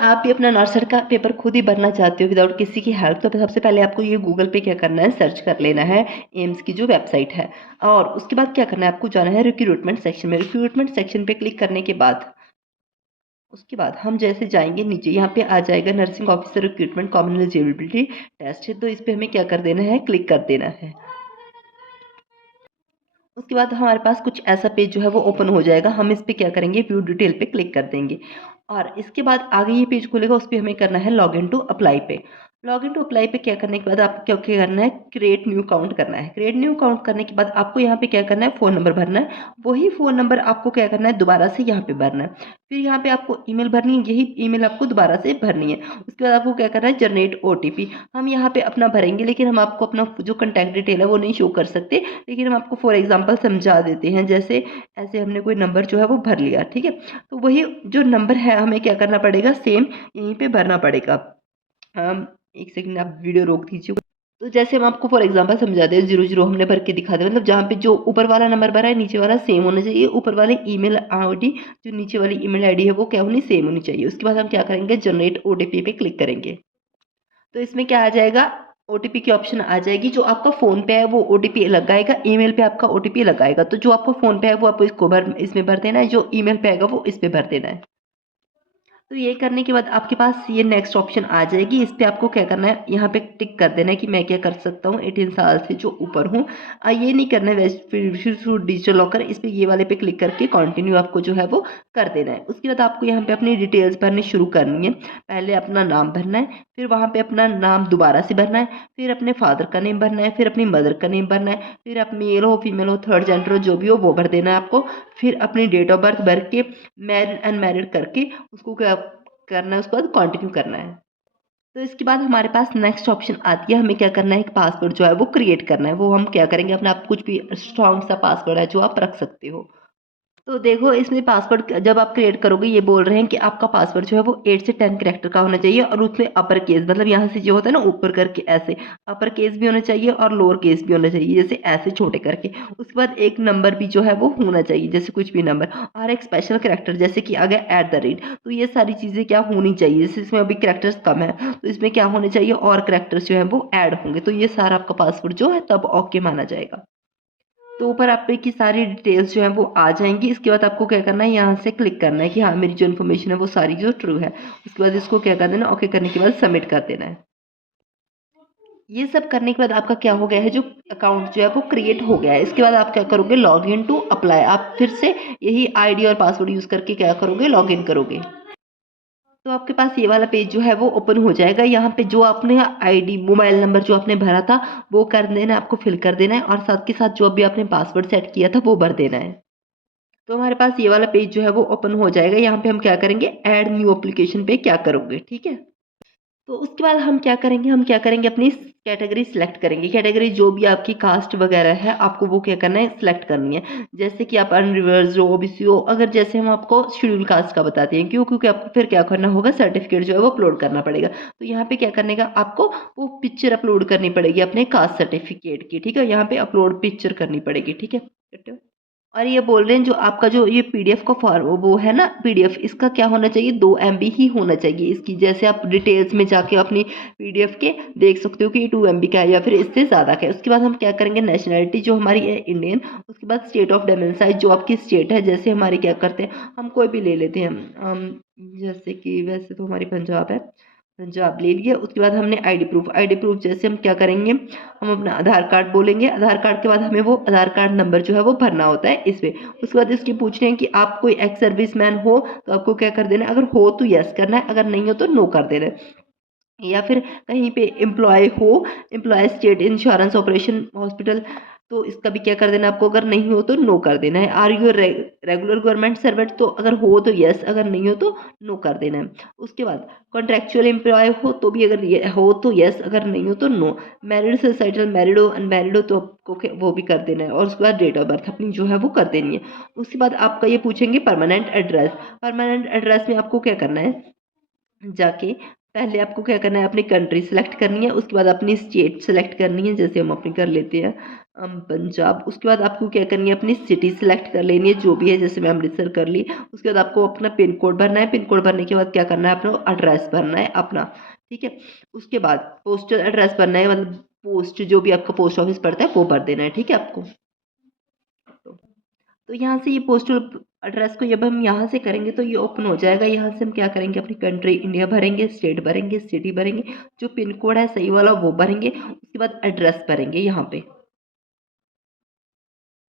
आप भी अपना नर्सरी का पेपर खुद ही भरना चाहते हो विदाउट किसी की हेल्प, तो सबसे पहले आपको ये गूगल पे क्या करना है, सर्च कर लेना है एम्स की जो वेबसाइट है। और उसके बाद क्या करना है, आपको जाना है रिक्रूटमेंट सेक्शन में। रिक्रूटमेंट सेक्शन पे क्लिक करने के बाद उसके बाद हम जैसे जाएंगे नीचे, यहाँ पे आ जाएगा nursing officer recruitment common eligibility test, तो इस पे हमें क्या कर देना है, क्लिक कर देना है। उसके बाद हमारे पास कुछ ऐसा पेज जो है वो ओपन हो जाएगा। हम इस पे क्या करेंगे, व्यू डिटेल पे क्लिक कर देंगे और इसके बाद आगे ये पेज खुलेगा, उस पर हमें करना है लॉग इन टू अप्लाई पे। लॉग इन टू अप्लाई पे क्या करने के बाद आपको क्या क्या करना है, क्रिएट न्यू अकाउंट करना है। क्रिएट न्यू अकाउंट करने के बाद आपको यहाँ पे क्या करना है, फ़ोन नंबर भरना है। वही फ़ोन नंबर आपको क्या करना है, दोबारा से यहाँ पे भरना है। फिर यहाँ पे आपको ईमेल भरनी है, यही ईमेल आपको दोबारा से भरनी है। उसके बाद आपको क्या करना है, जनरेट ओटीपी। हम यहाँ पे अपना भरेंगे, लेकिन हम आपको अपना जो कॉन्टैक्ट डिटेल है वो नहीं शो कर सकते, लेकिन हम आपको फॉर एग्जांपल समझा देते हैं। जैसे ऐसे हमने कोई नंबर जो है वो भर लिया, ठीक है, तो वही जो नंबर है हमें क्या करना पड़ेगा, सेम यहीं पे भरना पड़ेगा। हम एक सेकंड आप वीडियो रोक दीजिए। तो जैसे हम आपको फॉर एग्जांपल समझा दें, 00 हमने भर के दिखा दिया, मतलब जहाँ पे जो ऊपर वाला नंबर भरा है नीचे वाला सेम होना चाहिए। ऊपर वाली ईमेल आईडी जो नीचे वाली ईमेल आईडी है वो क्या होनी, सेम होनी चाहिए। उसके बाद हम क्या करेंगे, जनरेट ओटीपी पे क्लिक करेंगे। तो इसमें क्या आ जाएगा, ओटीपी की ऑप्शन आ जाएगी। जो आपका फ़ोन पे है वो ओटीपी लगाएगा, ईमेल पे आपका ओटीपी लगाएगा। तो जो आपका फ़ोन पे है वो आपको इसको इसमें भर देना है, जो ईमेल पे आएगा वो इस पे भर देना है। तो ये करने के बाद आपके पास ये नेक्स्ट ऑप्शन आ जाएगी। इस पे आपको क्या करना है, यहाँ पे टिक कर देना है कि मैं क्या कर सकता हूँ, 18 साल से जो ऊपर हूँ। ये नहीं करना है वेस्ट डिजिटल लॉकर, इस पे ये वाले पे क्लिक करके कंटिन्यू आपको जो है वो कर देना है। उसके बाद आपको यहाँ पे अपनी डिटेल्स भरनी शुरू करनी है। पहले अपना नाम भरना है, फिर वहाँ पे अपना नाम दोबारा से भरना है, फिर अपने फादर का नेम भरना है, फिर अपनी मदर का नेम भरना है, फिर आप मेल हो फीमेल हो थर्ड जेंडर हो जो भी हो वो भर देना है आपको। फिर अपनी डेट ऑफ बर्थ भर के मैरिड अनमैरिड करके उसको क्या करना है, उसके बाद कंटिन्यू करना है। तो इसके बाद हमारे पास नेक्स्ट ऑप्शन आती है, हमें क्या करना है, एक पासवर्ड जो है वो क्रिएट करना है। वो हम क्या करेंगे, अपना आप कुछ भी स्ट्रॉन्ग सा पासवर्ड है जो आप रख सकते हो। तो देखो इसमें पासवर्ड जब आप क्रिएट करोगे, ये बोल रहे हैं कि आपका पासवर्ड जो है वो 8 से 10 कैरेक्टर का होना चाहिए और उसमें अपर केस, मतलब यहाँ से जो होता है ना ऊपर करके ऐसे अपर केस भी होना चाहिए और लोअर केस भी होना चाहिए, जैसे ऐसे छोटे करके। उसके बाद एक नंबर भी जो है वो होना चाहिए, जैसे कुछ भी नंबर, और एक स्पेशल कैरेक्टर जैसे कि आ गया @। तो ये सारी चीज़ें क्या होनी चाहिए, जैसे इसमें अभी कैरेक्टर्स कम है तो इसमें क्या होने चाहिए, और कैरेक्टर्स जो है वो ऐड होंगे। तो ये सारा आपका पासवर्ड जो है तब ओके माना जाएगा। तो ऊपर आप पे की सारी डिटेल्स जो हैं वो आ जाएँगी। इसके बाद आपको क्या करना है, यहाँ से क्लिक करना है कि हाँ मेरी जो इन्फॉर्मेशन है वो सारी जो ट्रू है। उसके बाद इसको क्या कर देना, ओके करने के बाद सबमिट कर देना है। ये सब करने के बाद आपका क्या हो गया है, जो अकाउंट जो है वो क्रिएट हो गया है। इसके बाद आप क्या करोगे, लॉग इन टू अप्लाई, आप फिर से यही आईडी और पासवर्ड यूज़ करके क्या करोगे, लॉग इन करोगे। तो आपके पास ये वाला पेज जो है वो ओपन हो जाएगा। यहाँ पे जो आपने आईडी मोबाइल नंबर जो आपने भरा था वो कर देना है, आपको फिल कर देना है, और साथ के साथ जो अभी आपने पासवर्ड सेट किया था वो भर देना है। तो हमारे पास ये वाला पेज जो है वो ओपन हो जाएगा। यहाँ पे हम क्या करेंगे, ऐड न्यू एप्लीकेशन पे क्या करोगे, ठीक है। तो उसके बाद हम क्या करेंगे, अपनी कैटेगरी सिलेक्ट करेंगे। कैटेगरी जो भी आपकी कास्ट वगैरह है आपको वो क्या करना है, सिलेक्ट करनी है। जैसे कि आप अनरिवर्स हो, ओबीसी हो, अगर जैसे हम आपको शेड्यूल कास्ट का बताते हैं, क्यों, क्योंकि आपको फिर क्या करना होगा, सर्टिफिकेट जो है वो अपलोड करना पड़ेगा। तो यहाँ पे क्या करने का, आपको वो पिक्चर अपलोड करनी पड़ेगी अपने कास्ट सर्टिफिकेट की, ठीक है। यहाँ पे अपलोड पिक्चर करनी पड़ेगी, ठीक है। और ये बोल रहे हैं जो आपका जो ये पीडीएफ का फॉर्म वो है ना, पीडीएफ इसका क्या होना चाहिए, 2 MB ही होना चाहिए इसकी। जैसे आप डिटेल्स में जाके अपनी पीडीएफ के देख सकते हो कि ये 2 MB का है या फिर इससे ज़्यादा का है। उसके बाद हम क्या करेंगे, नेशनलिटी जो हमारी है इंडियन। उसके बाद स्टेट ऑफ डोमिसाइल जो आपकी स्टेट है, जैसे हमारी क्या करते हैं, हम कोई भी ले लेते हैं। जैसे कि वैसे तो हमारी पंजाब है, पंजाब ले लिया। उसके बाद हमने आईडी प्रूफ जैसे हम क्या करेंगे, हम अपना आधार कार्ड बोलेंगे। आधार कार्ड के बाद हमें वो आधार कार्ड नंबर जो है वो भरना होता है इसमें। उसके बाद इसकी पूछ रहे हैं कि आप कोई एक्स सर्विसमैन हो, तो आपको क्या कर देना है, अगर हो तो यस करना है, अगर नहीं हो तो नो कर देना है। या फिर कहीं पे एम्प्लॉय हो, employ state insurance operation hospital, तो इसका भी क्या कर देना आपको, अगर नहीं हो तो नो कर देना है। Are you regular government servant, तो अगर हो तो यस, अगर नहीं हो तो नो कर देना है। उसके बाद कॉन्ट्रेक्चुअल एम्प्लॉय हो तो भी अगर ये हो तो यस, अगर नहीं हो तो नो। मैरिड से सेटल, मैरिड हो अनमैरिड हो तो आपको वो भी कर देना है। और उसके बाद डेट ऑफ बर्थ अपनी जो है वो कर देनी है। उसके बाद आपका ये पूछेंगे परमानेंट एड्रेस। परमानेंट एड्रेस में आपको क्या करना है, जाके पहले आपको क्या करना है, अपनी कंट्री सेलेक्ट करनी है, उसके बाद अपनी स्टेट सेलेक्ट करनी है, जैसे हम अपनी कर लेते हैं पंजाब। उसके बाद आपको क्या करनी है, अपनी सिटी सेलेक्ट कर लेनी है जो भी है, जैसे मैं अमृतसर कर ली। उसके बाद आपको अपना पिन कोड भरना है, पिन कोड भरने के बाद क्या करना है, अपना एड्रेस भरना है अपना, ठीक है। उसके बाद पोस्टल एड्रेस भरना है, मतलब पोस्ट जो भी आपका पोस्ट ऑफिस पड़ता है वो भर देना है, ठीक है आपको। तो यहाँ से ये पोस्टल एड्रेस को जब हम यहाँ से करेंगे तो ये ओपन हो जाएगा। यहाँ से हम क्या करेंगे, अपनी कंट्री इंडिया भरेंगे, स्टेट भरेंगे, सिटी भरेंगे, जो पिन कोड है सही वाला वो भरेंगे, उसके बाद एड्रेस भरेंगे यहाँ पे।